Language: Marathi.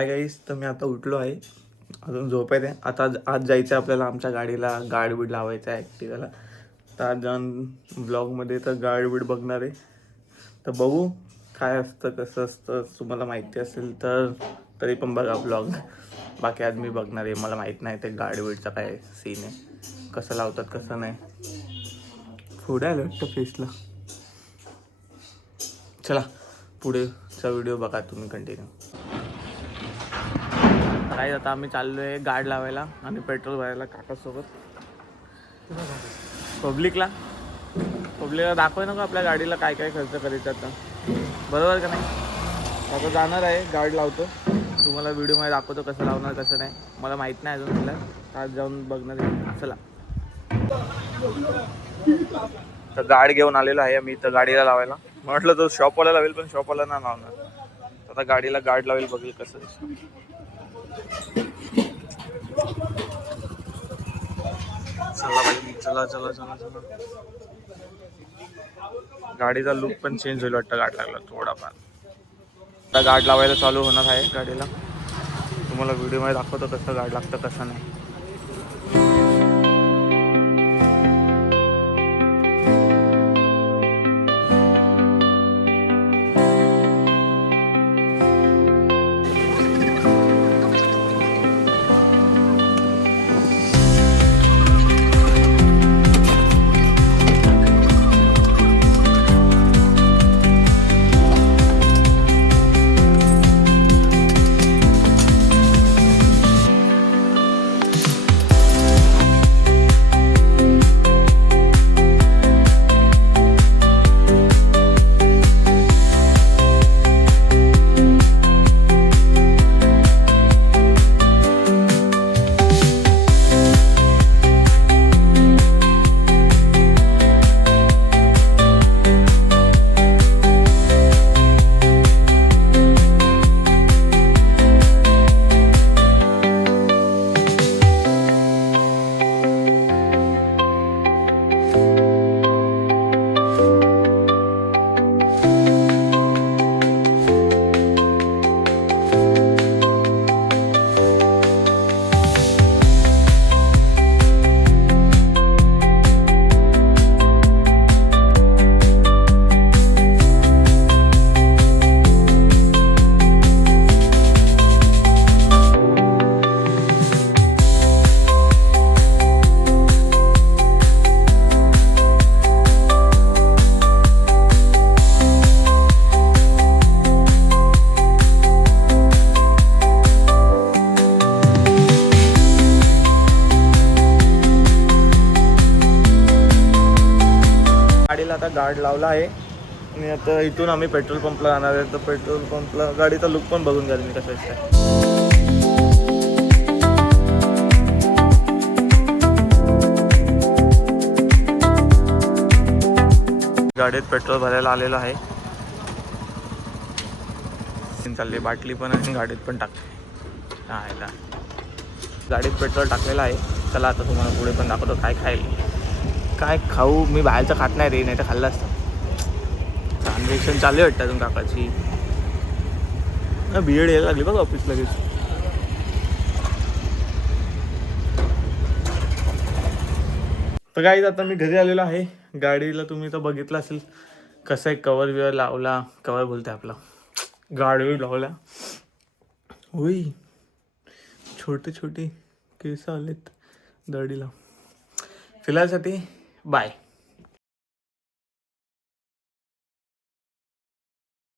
हाय गाईस, तर मी आता उठलो आहे. अजून झोपायचं आहे. आता आज जायचं आहे आपल्याला आमच्या गाडीला गार्ड बीड लावायचं आहे ॲक्टिवाला. तर आज जाऊन ब्लॉगमध्ये तर गार्ड बीड बघणार आहे. तर बघू काय असतं कसं असतं. तुम्हाला माहिती असेल तर तरी पण बघा ब्लॉग. बाकी आज मी बघणार आहे. मला माहीत नाही ते गार्ड बीडचा काय सीन आहे, कसं लावतात कसं नाही. पुढे आलं वाटतं फेसला. चला पुढेचा व्हिडिओ बघा तुम्ही कंटिन्यू. काय आता आम्ही चाललो आहे गार्ड लावायला आणि पेट्रोल भरायला काकासोबत. पब्लिकला दाखवाय नको आपल्या गाडीला काय काय खर्च करायचा आता, बरोबर का नाही. आता जाणार आहे गार्ड लावतो, तुम्हाला व्हिडिओमध्ये दाखवतो कसं लावणार कसं नाही. मला माहीत नाही अजून तुला, आज जाऊन बघणार आहे. चला तर गार्ड घेऊन आलेलो आहे मी तर गाडीला लावायला. म्हटलं तो शॉपवाला लावेल पण शॉपवाला ना लावणार. आता गाडीला गार्ड लावेल, बघेल कसं. चला भाई, चला चला चला चला. गाडीचा लुक पण चेंज होईल वाटतं गार्ड लागला थोडाफार. आता गार्ड लावायला चालू होणार आहे गाडीला. तुम्हाला व्हिडिओमध्ये दाखवतो कसं गार्ड लागतं कसं नाही. आता गार्ड लावला आहे आणि आता इथून आम्ही पेट्रोल पंपला जाणार आहे. तर पेट्रोल पंपला गाडीचा लुक पण बघून घ्या तुम्ही कसं असतं. गाडीत पेट्रोल भरायला आलेलो आहे. चालली बाटली पण आणि गाडीत पण टाकते. गाडीत पेट्रोल टाकलेलं आहे. चला आता तुम्हाला पुढे पण दाखवतो काय काय खाऊ. मी बाहेरचं खात नाही रे, नाही तर खाल्लं असतं. ट्रान्झॅक्शन चालू वाटतं अजून काकाची. बीएड यायला लागली बघ ऑफिस लगेच. तर काही आता मी घरी आलेलो आहे. गाडीला तुम्ही तर बघितलं असेल कसं आहे, कवर बिवर लावला. कवर बोलते आपला गार्ड बीड लावला. होई छोटे छोटे केस आलेत दाढीला. फिलहालसाठी बाय.